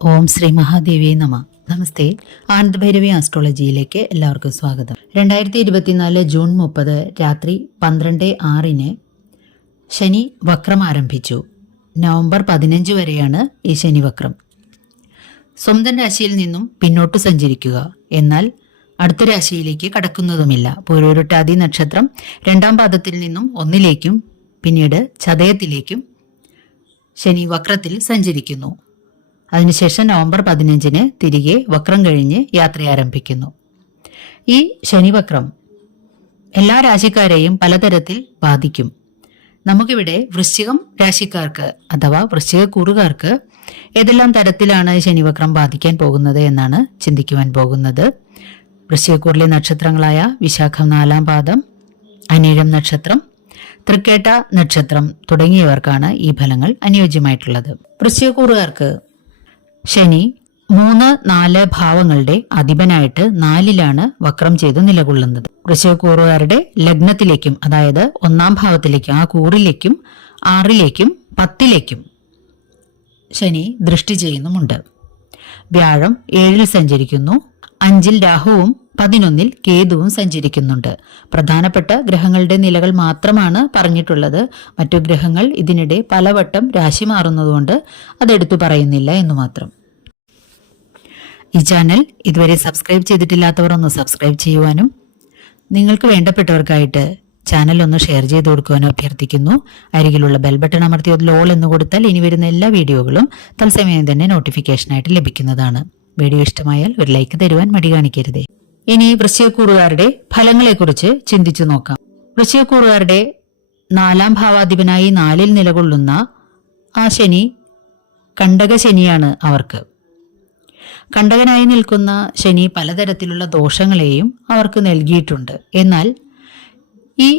ഓം ശ്രീ മഹാദേവിയെ നമ. നമസ്തേ. ആനന്ദ ഭൈരവി ആസ്ട്രോളജിയിലേക്ക് എല്ലാവർക്കും സ്വാഗതം. രണ്ടായിരത്തി ഇരുപത്തിനാല് ജൂൺ മുപ്പത് രാത്രി പന്ത്രണ്ട് ആറിന് ശനി വക്രം ആരംഭിച്ചു. നവംബർ പതിനഞ്ച് വരെയാണ് ഈ ശനിവക്രം സ്വന്തം രാശിയിൽ നിന്നും പിന്നോട്ട് സഞ്ചരിക്കുക. എന്നാൽ അടുത്ത രാശിയിലേക്ക് കടക്കുന്നതുമില്ല. പൂരോരുട്ടാതി നക്ഷത്രം രണ്ടാം പാദത്തിൽ നിന്നും ഒന്നിലേക്കും പിന്നീട് ചതയത്തിലേക്കും ശനി വക്രത്തിൽ സഞ്ചരിക്കുന്നു. അതിനുശേഷം നവംബർ പതിനഞ്ചിന് തിരികെ വക്രം കഴിഞ്ഞ് യാത്ര ആരംഭിക്കുന്നു. ഈ ശനിവക്രം എല്ലാ രാശിക്കാരെയും പലതരത്തിൽ ബാധിക്കും. നമുക്കിവിടെ വൃശ്ചികം രാശിക്കാർക്ക് അഥവാ വൃശ്ചിക കൂറുകാർക്ക് ഏതെല്ലാം തരത്തിലാണ് ശനിവക്രം ബാധിക്കാൻ പോകുന്നത് എന്നാണ് ചിന്തിക്കുവാൻ പോകുന്നത്. വൃശ്ചികക്കൂറിലെ നക്ഷത്രങ്ങളായ വിശാഖം നാലാം പാദം അനീഴം നക്ഷത്രം തൃക്കേട്ട നക്ഷത്രം തുടങ്ങിയവർക്കാണ് ഈ ഫലങ്ങൾ അനുയോജ്യമായിട്ടുള്ളത്. വൃശ്ചികക്കൂറുകാർക്ക് ശനി മൂന്ന് നാല് ഭാവങ്ങളുടെ അധിപനായിട്ട് നാലിലാണ് വക്രം ചെയ്ത് നിലകൊള്ളുന്നത്. വൃശ്ചകൂറുകാരുടെ ലഗ്നത്തിലേക്കും അതായത് ഒന്നാം ഭാവത്തിലേക്കും ആ കൂറിലേക്കും ആറിലേക്കും പത്തിലേക്കും ശനി ദൃഷ്ടി ചെയ്യുന്നുമുണ്ട്. വ്യാഴം ഏഴിൽ സഞ്ചരിക്കുന്നു. അഞ്ചിൽ രാഹുവും പതിനൊന്നിൽ കേതുവും സഞ്ചരിക്കുന്നുണ്ട്. പ്രധാനപ്പെട്ട ഗ്രഹങ്ങളുടെ നിലകൾ മാത്രമാണ് പറഞ്ഞിട്ടുള്ളത്. മറ്റു ഗ്രഹങ്ങൾ ഇതിനിടെ പലവട്ടം രാശി മാറുന്നതുകൊണ്ട് അതെടുത്തു പറയുന്നില്ല എന്ന് മാത്രം. ഈ ചാനൽ ഇതുവരെ സബ്സ്ക്രൈബ് ചെയ്തിട്ടില്ലാത്തവർ ഒന്ന് സബ്സ്ക്രൈബ് ചെയ്യുവാനും നിങ്ങൾക്ക് വേണ്ടപ്പെട്ടവർക്കായിട്ട് ചാനൽ ഒന്ന് ഷെയർ ചെയ്ത് കൊടുക്കുവാനും അഭ്യർത്ഥിക്കുന്നു. അരികിലുള്ള ബെൽ ബട്ടൺ അമർത്തി അതിൽ ഓൾ എന്ന് കൊടുത്താൽ ഇനി വരുന്ന എല്ലാ വീഡിയോകളും തത്സമയം തന്നെ നോട്ടിഫിക്കേഷനായിട്ട് ലഭിക്കുന്നതാണ്. വീഡിയോ ഇഷ്ടമായാൽ ഒരു ലൈക്ക് തരുവാൻ മടി കാണിക്കരുതേ. ഇനി വൃശ്ചികക്കൂറുകാരുടെ ഫലങ്ങളെക്കുറിച്ച് ചിന്തിച്ചു നോക്കാം. വൃശ്ചികക്കൂറുകാരുടെ നാലാം ഭാവാധിപനായി നാലിൽ നിലകൊള്ളുന്ന ആ ശനി കണ്ടക ശനിയാണ് അവർക്ക്. കണ്ടകനായി നിൽക്കുന്ന ശനി പലതരത്തിലുള്ള ദോഷങ്ങളെയും അവർക്ക് നൽകിയിട്ടുണ്ട്. എന്നാൽ ഈ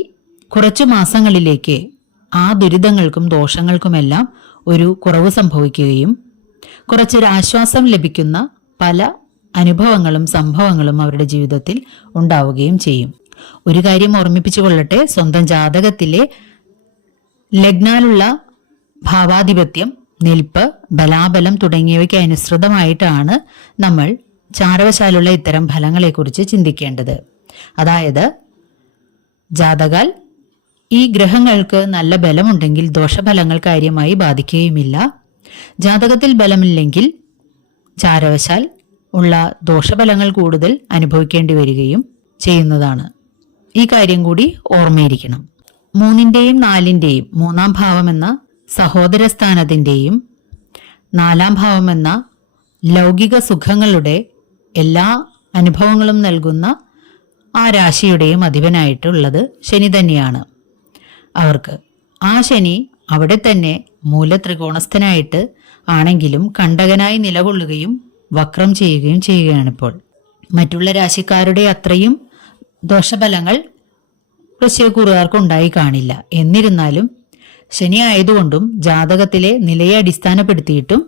കുറച്ചു മാസങ്ങളിലേക്ക് ആ ദുരിതങ്ങൾക്കും ദോഷങ്ങൾക്കുമെല്ലാം ഒരു കുറവ് സംഭവിക്കുകയും കുറച്ചൊരു ആശ്വാസം ലഭിക്കുന്ന പല അനുഭവങ്ങളും സംഭവങ്ങളും അവരുടെ ജീവിതത്തിൽ ഉണ്ടാവുകയും ചെയ്യും. ഒരു കാര്യം ഓർമ്മിപ്പിച്ചു കൊള്ളട്ടെ സ്വന്തം ജാതകത്തിലെ ലഗ്നാലുള്ള ഭാവാധിപത്യം നിൽപ്പ് ബലാബലം തുടങ്ങിയവയ്ക്ക് അനുസൃതമായിട്ടാണ് നമ്മൾ ചാരവശാലുള്ള ഇത്തരം ഫലങ്ങളെക്കുറിച്ച് ചിന്തിക്കേണ്ടത്. അതായത് ജാതകാൽ ഈ ഗ്രഹങ്ങൾക്ക് നല്ല ബലമുണ്ടെങ്കിൽ ദോഷഫലങ്ങൾ കാര്യമായി ബാധിക്കുകയുമില്ല. ജാതകത്തിൽ ബലമില്ലെങ്കിൽ ചാരവശാൽ ഉള്ള ദോഷഫലങ്ങൾ കൂടുതൽ അനുഭവിക്കേണ്ടി വരികയും ചെയ്യുന്നതാണ്. ഈ കാര്യം കൂടി ഓർമ്മയിരിക്കണം. മൂന്നിന്റെയും നാലിന്റെയും മൂന്നാം ഭാവമെന്ന എന്ന സഹോദര സ്ഥാനത്തിന്റെയും നാലാം ഭാവമെന്ന ലൗകിക സുഖങ്ങളുടെ എല്ലാ അനുഭവങ്ങളും നൽകുന്ന ആ രാശിയുടെയും അധിപനായിട്ടുള്ളത് ശനി തന്നെയാണ്. അവർക്ക് ആ ശനി അവിടെ തന്നെ മൂലത്രികോണസ്ഥനായിട്ട് ആണെങ്കിലും കണ്ടകനായി നിലകൊള്ളുകയും വക്രം ചെയ്യുകയും ചെയ്യുകയാണിപ്പോൾ. മറ്റുള്ള രാശിക്കാരുടെ അത്രയും ദോഷഫലങ്ങൾ വൃശ്ചികക്കൂറുകാർക്ക് ഉണ്ടായി കാണില്ല. എന്നിരുന്നാലും ശനി ആയതുകൊണ്ടും ജാതകത്തിലെ നിലയെ അടിസ്ഥാനപ്പെടുത്തിയിട്ടും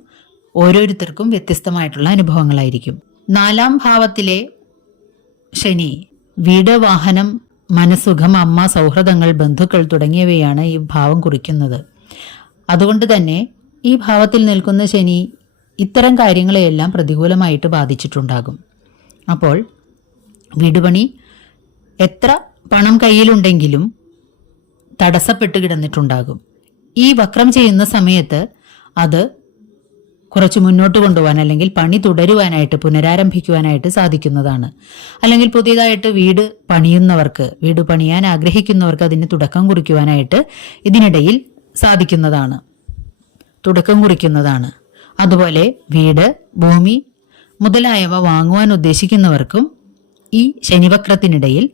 ഓരോരുത്തർക്കും വ്യത്യസ്തമായിട്ടുള്ള അനുഭവങ്ങളായിരിക്കും. നാലാം ഭാവത്തിലെ ശനി വീട് വാഹനം മനസുഖം അമ്മ സൗഹൃദങ്ങൾ ബന്ധുക്കൾ തുടങ്ങിയവയാണ് ഈ ഭാവം കുറിക്കുന്നത്. അതുകൊണ്ട് തന്നെ ഈ ഭാവത്തിൽ നിൽക്കുന്ന ശനി ഇത്തരം കാര്യങ്ങളെയെല്ലാം പ്രതികൂലമായിട്ട് ബാധിച്ചിട്ടുണ്ടാകും. അപ്പോൾ വീടുപണി എത്ര പണം കയ്യിലുണ്ടെങ്കിലും തടസ്സപ്പെട്ട് കിടന്നിട്ടുണ്ടാകും. ഈ വക്രം ചെയ്യുന്ന സമയത്ത് അത് കുറച്ച് മുന്നോട്ട് കൊണ്ടുപോകാൻ അല്ലെങ്കിൽ പണി തുടരുവാനായിട്ട് പുനരാരംഭിക്കുവാനായിട്ട് സാധിക്കുന്നതാണ്. അല്ലെങ്കിൽ പുതിയതായിട്ട് വീട് പണിയുന്നവർക്ക് വീട് പണിയാൻ ആഗ്രഹിക്കുന്നവർക്ക് അതിന് തുടക്കം കുറിക്കുവാനായിട്ട് ഇതിനിടയിൽ സാധിക്കുന്നതാണ്. തുടക്കം കുറിക്കുന്നതാണ്. അതുപോലെ വീട് ഭൂമി മുതലായവ വാങ്ങുവാൻ ഉദ്ദേശിക്കുന്നവർക്കും ഈ ശനിവക്രത്തിനിടയിൽ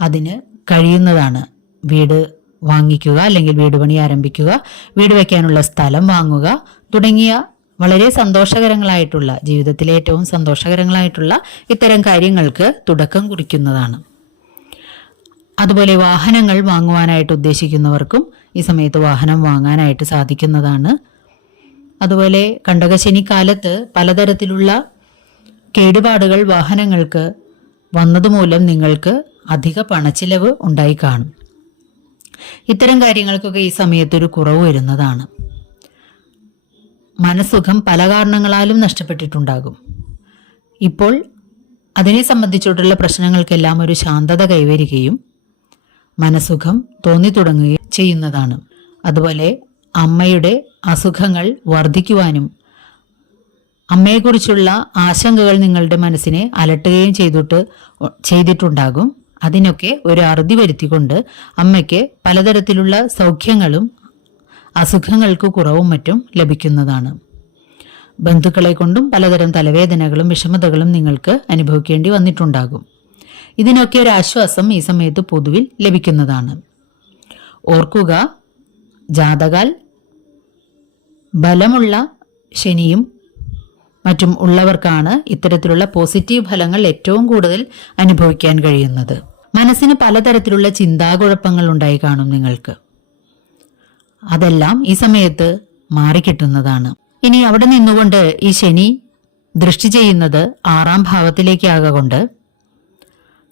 അതിന് കഴിയുന്നതാണ്. വീട് വാങ്ങിക്കുക അല്ലെങ്കിൽ വീട് പണി ആരംഭിക്കുക വീട് വയ്ക്കാനുള്ള സ്ഥലം വാങ്ങുക തുടങ്ങിയ വളരെ സന്തോഷകരങ്ങളായിട്ടുള്ള ജീവിതത്തിലെ ഏറ്റവും സന്തോഷകരങ്ങളായിട്ടുള്ള ഇത്തരം കാര്യങ്ങൾക്ക് തുടക്കം കുറിക്കുന്നതാണ്. അതുപോലെ വാഹനങ്ങൾ വാങ്ങുവാനായിട്ട് ഉദ്ദേശിക്കുന്നവർക്കും ഈ സമയത്ത് വാഹനം വാങ്ങാനായിട്ട് സാധിക്കുന്നതാണ്. അതുപോലെ കണ്ടകശനി കാലത്ത് പലതരത്തിലുള്ള കേടുപാടുകൾ വാഹനങ്ങൾക്ക് വന്നതുമൂലം നിങ്ങൾക്ക് അധിക പണച്ചിലവ് ഉണ്ടായി കാണും. ഇത്തരം കാര്യങ്ങൾക്കൊക്കെ ഈ സമയത്തൊരു കുറവ് വരുന്നതാണ്. മനസ്സുഖം പല കാരണങ്ങളാലും നഷ്ടപ്പെട്ടിട്ടുണ്ടാകും. ഇപ്പോൾ അതിനെ സംബന്ധിച്ചിട്ടുള്ള പ്രശ്നങ്ങൾക്കെല്ലാം ഒരു ശാന്തത കൈവരികയും മനസ്സുഖം തോന്നി തുടങ്ങുകയും ചെയ്യുന്നതാണ്. അതുപോലെ അമ്മയുടെ അസുഖങ്ങൾ വർദ്ധിക്കുവാനും അമ്മയെക്കുറിച്ചുള്ള ആശങ്കകൾ നിങ്ങളുടെ മനസ്സിനെ അലട്ടുകയും ചെയ്തിട്ട് ചെയ്തിട്ടുണ്ടാകും. അതിനൊക്കെ ഒരു അറുതി വരുത്തിക്കൊണ്ട് അമ്മയ്ക്ക് പലതരത്തിലുള്ള സൗഖ്യങ്ങളും അസുഖങ്ങൾക്ക് കുറവും മറ്റും ലഭിക്കുന്നതാണ്. ബന്ധുക്കളെ കൊണ്ടും പലതരം തലവേദനകളും വിഷമതകളും നിങ്ങൾക്ക് അനുഭവിക്കേണ്ടി വന്നിട്ടുണ്ടാകും. ഇതിനൊക്കെ ഒരു ആശ്വാസം ഈ സമയത്ത് പൊതുവിൽ ലഭിക്കുന്നതാണ്. ഓർക്കുക ജാതകാൽ ബലമുള്ള ശനിയും മറ്റും ഉള്ളവർക്കാണ് ഇത്തരത്തിലുള്ള പോസിറ്റീവ് ഫലങ്ങൾ ഏറ്റവും കൂടുതൽ അനുഭവിക്കാൻ കഴിയുന്നത്. മനസ്സിന് പലതരത്തിലുള്ള ചിന്താകുഴപ്പങ്ങൾ ഉണ്ടായി കാണും നിങ്ങൾക്ക്. അതെല്ലാം ഈ സമയത്ത് മാറിക്കിട്ടുന്നതാണ്. ഇനി അവിടെ നിന്നുകൊണ്ട് ഈ ശനി ദൃഷ്ടി ചെയ്യുന്നത് ആറാം ഭാവത്തിലേക്കാകൊണ്ട്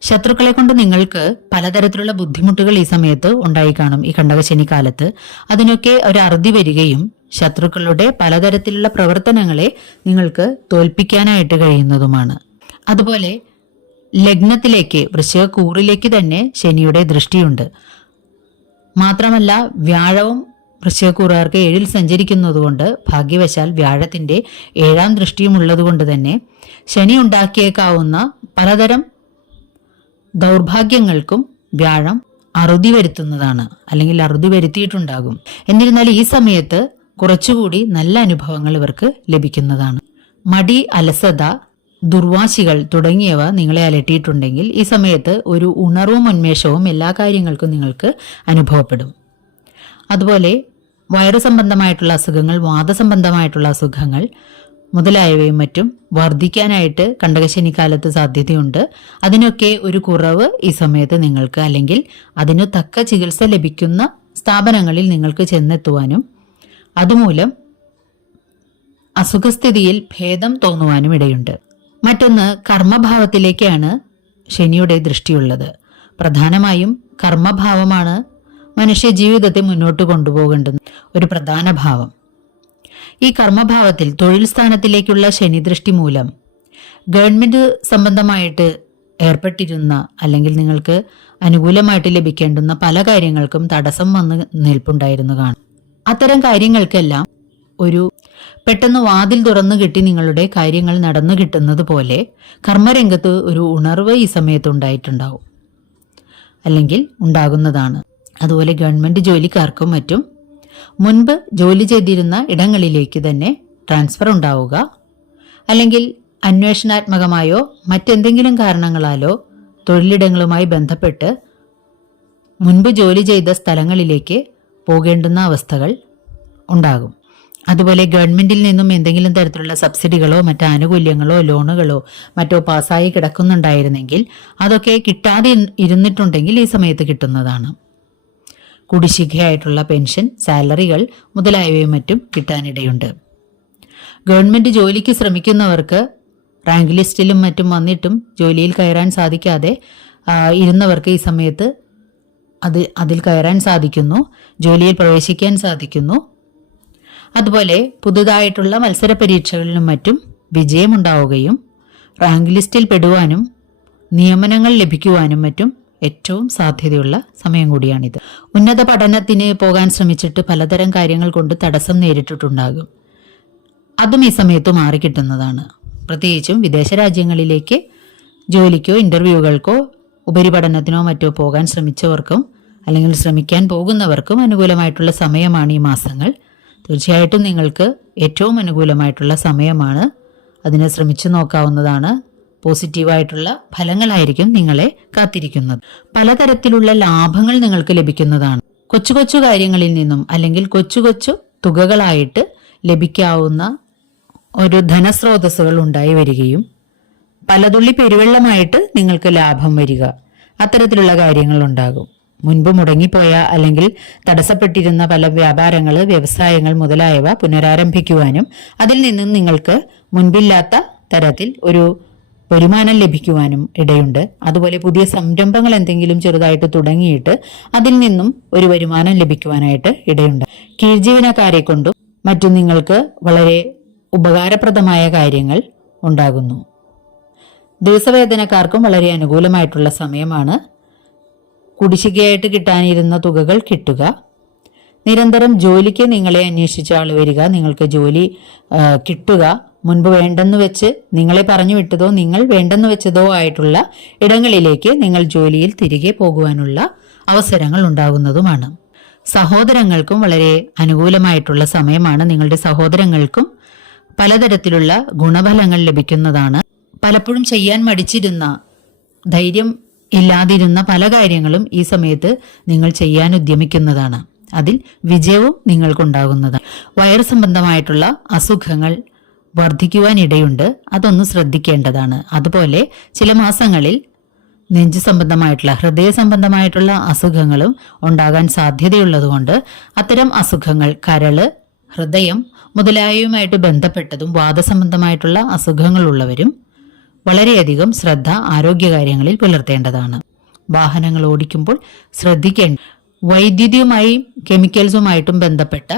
ശത്രുക്കളെ കൊണ്ട് നിങ്ങൾക്ക് പലതരത്തിലുള്ള ബുദ്ധിമുട്ടുകൾ ഈ സമയത്ത് ഉണ്ടായി കാണും ഈ കണ്ടകശനി കാലത്ത് അതിനൊക്കെ ഒരു അറുതി വരികയും ശത്രുക്കളുടെ പലതരത്തിലുള്ള പ്രവർത്തനങ്ങളെ നിങ്ങൾക്ക് തോൽപ്പിക്കാനായിട്ട് കഴിയുന്നതുമാണ്. അതുപോലെ ലഗ്നത്തിലേക്ക് വൃശ്ചിക കൂറിലേക്ക് തന്നെ ശനിയുടെ ദൃഷ്ടിയുണ്ട്. മാത്രമല്ല വ്യാഴവും വൃശ്ചികക്കൂറുകാർക്ക് ഏഴിൽ സഞ്ചരിക്കുന്നതുകൊണ്ട് ഭാഗ്യവശാൽ വ്യാഴത്തിന്റെ ഏഴാം ദൃഷ്ടിയും ഉള്ളതുകൊണ്ട് തന്നെ ശനി ഉണ്ടാക്കിയേക്കാവുന്ന പലതരം ദൗർഭാഗ്യങ്ങൾക്കും വ്യാഴം അറുതി വരുത്തുന്നതാണ്. അല്ലെങ്കിൽ അറുതി വരുത്തിയിട്ടുണ്ടാകും. എന്നിരുന്നാൽ ഈ സമയത്ത് കുറച്ചുകൂടി നല്ല അനുഭവങ്ങൾ ഇവർക്ക് ലഭിക്കുന്നതാണ്. മടി അലസത ദുർവാശികൾ തുടങ്ങിയവ നിങ്ങളെ അലട്ടിയിട്ടുണ്ടെങ്കിൽ ഈ സമയത്ത് ഒരു ഉണർവും ഉന്മേഷവും എല്ലാ കാര്യങ്ങൾക്കും നിങ്ങൾക്ക് അനുഭവപ്പെടും. അതുപോലെ വയറു സംബന്ധമായിട്ടുള്ള അസുഖങ്ങൾ വാദസംബന്ധമായിട്ടുള്ള അസുഖങ്ങൾ മുതലായവയും മറ്റും വർദ്ധിക്കാനായിട്ട് കണ്ടകശനി കാലത്ത് സാധ്യതയുണ്ട്. അതിനൊക്കെ ഒരു കുറവ് ഈ സമയത്ത് നിങ്ങൾക്ക് അല്ലെങ്കിൽ അതിനു തക്ക ചികിത്സ ലഭിക്കുന്ന സ്ഥാപനങ്ങളിൽ നിങ്ങൾക്ക് ചെന്നെത്തുവാനും അതുമൂലം അസുഖസ്ഥിതിയിൽ ഭേദം തോന്നുവാനും ഇടയുണ്ട്. മറ്റൊന്ന് കർമ്മഭാവത്തിലേക്കാണ് ശനിയുടെ ദൃഷ്ടിയുള്ളത്. പ്രധാനമായും കർമ്മഭാവമാണ് മനുഷ്യ ജീവിതത്തെ മുന്നോട്ട് കൊണ്ടുപോകേണ്ടുന്ന ഒരു പ്രധാന ഭാവം. ഈ കർമ്മഭാവത്തിൽ തൊഴിൽ സ്ഥാനത്തിലേക്കുള്ള ശനിദൃഷ്ടി മൂലം. ഗവൺമെന്റ് സംബന്ധമായിട്ട് ഏർപ്പെട്ടിരുന്ന അല്ലെങ്കിൽ നിങ്ങൾക്ക് അനുകൂലമായിട്ട് ലഭിക്കേണ്ടുന്ന പല കാര്യങ്ങൾക്കും തടസ്സം വന്ന് നിൽപ്പുണ്ടായിരുന്നു കാണും. അത്തരം കാര്യങ്ങൾക്കെല്ലാം ഒരു പെട്ടെന്ന് വാതിൽ തുറന്നു കിട്ടി നിങ്ങളുടെ കാര്യങ്ങൾ നടന്നു കിട്ടുന്നത് പോലെ കർമ്മരംഗത്ത് ഒരു ഉണർവ് ഈ സമയത്ത് ഉണ്ടായിട്ടുണ്ടാവും. അല്ലെങ്കിൽ ഉണ്ടാകുന്നതാണ്. അതുപോലെ ഗവൺമെന്റ് ജോലിക്കാർക്കും മറ്റും മുൻപ് ജോലി ചെയ്തിരുന്ന ഇടങ്ങളിലേക്ക് തന്നെ ട്രാൻസ്ഫർ ഉണ്ടാവുക. അല്ലെങ്കിൽ അന്വേഷണാത്മകമായോ മറ്റെന്തെങ്കിലും കാരണങ്ങളാലോ തൊഴിലിടങ്ങളുമായി ബന്ധപ്പെട്ട് മുൻപ് ജോലി ചെയ്ത സ്ഥലങ്ങളിലേക്ക് പോകേണ്ടുന്ന അവസ്ഥകൾ ഉണ്ടാകും. അതുപോലെ ഗവൺമെന്റിൽ നിന്നും എന്തെങ്കിലും തരത്തിലുള്ള സബ്സിഡികളോ മറ്റ് ആനുകൂല്യങ്ങളോ ലോണുകളോ മറ്റോ പാസ്സായി കിടക്കുന്നുണ്ടായിരുന്നെങ്കിൽ അതൊക്കെ കിട്ടാതെ ഇരുന്നിട്ടുണ്ടെങ്കിൽ ഈ സമയത്ത് കിട്ടുന്നതാണ്. കുടിശ്ശികയായിട്ടുള്ള പെൻഷൻ സാലറികൾ മുതലായവയും മറ്റും കിട്ടാനിടയുണ്ട്. ഗവൺമെന്റ് ജോലിക്ക് ശ്രമിക്കുന്നവർക്ക് റാങ്ക് ലിസ്റ്റിലും മറ്റും വന്നിട്ടും ജോലിയിൽ കയറാൻ സാധിക്കാതെ ഇരുന്നവർക്ക് ഈ സമയത്ത് അത് അതിൽ കയറാൻ സാധിക്കുന്നു ജോലിയിൽ പ്രവേശിക്കാൻ സാധിക്കുന്നു. അതുപോലെ പുതുതായിട്ടുള്ള മത്സര പരീക്ഷകളിലും മറ്റും വിജയമുണ്ടാവുകയും റാങ്ക് ലിസ്റ്റിൽ പെടുവാനും നിയമനങ്ങൾ ലഭിക്കുവാനും മറ്റും ഏറ്റവും സാധ്യതയുള്ള സമയം കൂടിയാണിത്. ഉന്നത പഠനത്തിന് പോകാൻ ശ്രമിച്ചിട്ട് പലതരം കാര്യങ്ങൾ കൊണ്ട് തടസ്സം നേരിട്ടിട്ടുണ്ടാകും. അതും ഈ സമയത്ത് മാറിക്കിട്ടുന്നതാണ്. പ്രത്യേകിച്ചും വിദേശ രാജ്യങ്ങളിലേക്ക് ജോലിക്കോ ഇന്റർവ്യൂകൾക്കോ ഉപരിപഠനത്തിനോ മറ്റോ പോകാൻ ശ്രമിച്ചവർക്കും അല്ലെങ്കിൽ ശ്രമിക്കാൻ പോകുന്നവർക്കും അനുകൂലമായിട്ടുള്ള സമയമാണ് ഈ മാസങ്ങൾ. തീർച്ചയായിട്ടും നിങ്ങൾക്ക് ഏറ്റവും അനുകൂലമായിട്ടുള്ള സമയമാണ്. അതിനെ ശ്രമിച്ചു നോക്കാവുന്നതാണ്. പോസിറ്റീവായിട്ടുള്ള ഫലങ്ങളായിരിക്കും നിങ്ങളെ കാത്തിരിക്കുന്നത്. പലതരത്തിലുള്ള ലാഭങ്ങൾ നിങ്ങൾക്ക് ലഭിക്കുന്നതാണ്. കൊച്ചു കൊച്ചു കാര്യങ്ങളിൽ നിന്നും അല്ലെങ്കിൽ കൊച്ചു കൊച്ചു തുകകളായിട്ട് ലഭിക്കാവുന്ന ഒരു ധനസ്രോതസ്സുകൾ ഉണ്ടായി വരികയും പലതുള്ളി പെരുവെള്ളമായിട്ട് നിങ്ങൾക്ക് ലാഭം വരിക. അത്തരത്തിലുള്ള കാര്യങ്ങൾ ഉണ്ടാകും. മുൻപ് മുടങ്ങിപ്പോയ അല്ലെങ്കിൽ തടസ്സപ്പെട്ടിരുന്ന പല വ്യാപാരങ്ങൾ വ്യവസായങ്ങൾ മുതലായവ പുനരാരംഭിക്കുവാനും അതിൽ നിന്നും നിങ്ങൾക്ക് മുൻപില്ലാത്ത തരത്തിൽ ഒരു വരുമാനം ലഭിക്കുവാനും ഇടയുണ്ട്. അതുപോലെ പുതിയ സംരംഭങ്ങൾ എന്തെങ്കിലും ചെറുതായിട്ട് തുടങ്ങിയിട്ട് അതിൽ നിന്നും ഒരു വരുമാനം ലഭിക്കുവാനായിട്ട് ഇടയുണ്ട്. കീഴ്ജീവനക്കാരെ കൊണ്ടും മറ്റും നിങ്ങൾക്ക് വളരെ ഉപകാരപ്രദമായ കാര്യങ്ങൾ ഉണ്ടാകുന്നു. ദിവസവേതനക്കാർക്കും വളരെ അനുകൂലമായിട്ടുള്ള സമയമാണ്. കുടിശ്ശികയായിട്ട് കിട്ടാനിരുന്ന തുകകൾ കിട്ടുക. നിരന്തരം ജോലിക്ക് നിങ്ങളെ അന്വേഷിച്ച ആൾ വരിക നിങ്ങൾക്ക് ജോലി കിട്ടുക. മുൻപ് വേണ്ടെന്ന് വെച്ച് നിങ്ങളെ പറഞ്ഞു വിട്ടതോ നിങ്ങൾ വേണ്ടെന്ന് വെച്ചതോ ആയിട്ടുള്ള ഇടങ്ങളിലേക്ക് നിങ്ങൾ ജോലിയിൽ തിരികെ പോകുവാനുള്ള അവസരങ്ങൾ ഉണ്ടാകുന്നതുമാണ്. സഹോദരങ്ങൾക്കും വളരെ അനുകൂലമായിട്ടുള്ള സമയമാണ് നിങ്ങളുടെ സഹോദരങ്ങൾക്കും പലതരത്തിലുള്ള ഗുണഫലങ്ങൾ ലഭിക്കുന്നതാണ്. പലപ്പോഴും ചെയ്യാൻ മടിച്ചിരുന്ന ധൈര്യം ഇല്ലാതിരുന്ന പല കാര്യങ്ങളും ഈ സമയത്ത് നിങ്ങൾ ചെയ്യാൻ ഉദ്യമിക്കുന്നതാണ്. അതിൽ വിജയവും നിങ്ങൾക്കുണ്ടാകുന്നതാണ്. വയർ സംബന്ധമായിട്ടുള്ള അസുഖങ്ങൾ വർദ്ധിക്കുവാനിടയുണ്ട്. അതൊന്ന് ശ്രദ്ധിക്കേണ്ടതാണ്. അതുപോലെ ചില മാസങ്ങളിൽ നെഞ്ചു സംബന്ധമായിട്ടുള്ള ഹൃദയ സംബന്ധമായിട്ടുള്ള അസുഖങ്ങളും ഉണ്ടാകാൻ സാധ്യതയുള്ളതുകൊണ്ട് അത്തരം അസുഖങ്ങൾ കരൾ ഹൃദയം മുതലായവയുമായിട്ട് ബന്ധപ്പെട്ടതും വാദസംബന്ധമായിട്ടുള്ള അസുഖങ്ങളുള്ളവരും വളരെയധികം ശ്രദ്ധ ആരോഗ്യകാര്യങ്ങളിൽ പുലർത്തേണ്ടതാണ്. വാഹനങ്ങൾ ഓടിക്കുമ്പോൾ ശ്രദ്ധിക്കേണ്ട വൈദ്യുതിയുമായും കെമിക്കൽസുമായിട്ടും ബന്ധപ്പെട്ട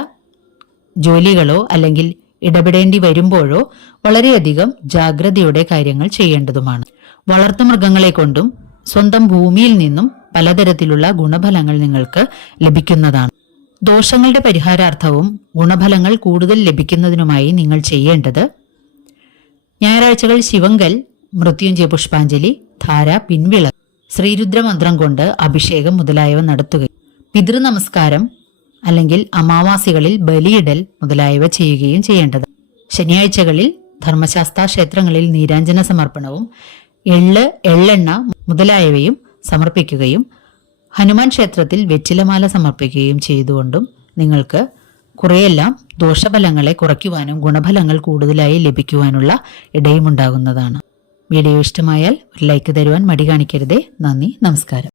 ജോലികളോ അല്ലെങ്കിൽ ഇടപെടേണ്ടി വരുമ്പോഴോ വളരെയധികം ജാഗ്രതയോടെ കാര്യങ്ങൾ ചെയ്യേണ്ടതുമാണ്. വളർത്തുമൃഗങ്ങളെ കൊണ്ടും സ്വന്തം ഭൂമിയിൽ നിന്നും പലതരത്തിലുള്ള ഗുണഫലങ്ങൾ നിങ്ങൾക്ക് ലഭിക്കുന്നതാണ്. ദോഷങ്ങളുടെ പരിഹാരാർത്ഥവും ഗുണഫലങ്ങൾ കൂടുതൽ ലഭിക്കുന്നതിനുമായി നിങ്ങൾ ചെയ്യേണ്ടത് ഞായറാഴ്ചകൾ ശിവങ്കൽ മൃത്യുഞ്ജയ പുഷ്പാഞ്ജലി ധാര പിൻവിള ശ്രീരുദ്രമന്ത്രം കൊണ്ട് അഭിഷേകം മുതലായവ നടത്തുക. പിതൃനമസ്കാരം അല്ലെങ്കിൽ അമാവാസികളിൽ ബലിയിടൽ മുതലായവ ചെയ്യുകയും ചെയ്യേണ്ടത്. ശനിയാഴ്ചകളിൽ ധർമ്മശാസ്ത്ര ക്ഷേത്രങ്ങളിൽ നീരാഞ്ജന സമർപ്പണവും എള്ള് എള്ളെണ്ണ മുതലായവയും സമർപ്പിക്കുകയും ഹനുമാൻ ക്ഷേത്രത്തിൽ വെറ്റിലമാല സമർപ്പിക്കുകയും ചെയ്തുകൊണ്ടും നിങ്ങൾക്ക് കുറെയെല്ലാം ദോഷഫലങ്ങളെ കുറയ്ക്കുവാനും ഗുണഫലങ്ങൾ കൂടുതലായി ലഭിക്കുവാനുള്ള ഇടയുമുണ്ടാകുന്നതാണ്. വീഡിയോ ഇഷ്ടമായാൽ ഒരു ലൈക്ക് തരുവാൻ മടി കാണിക്കരുതേ. നന്ദി നമസ്കാരം.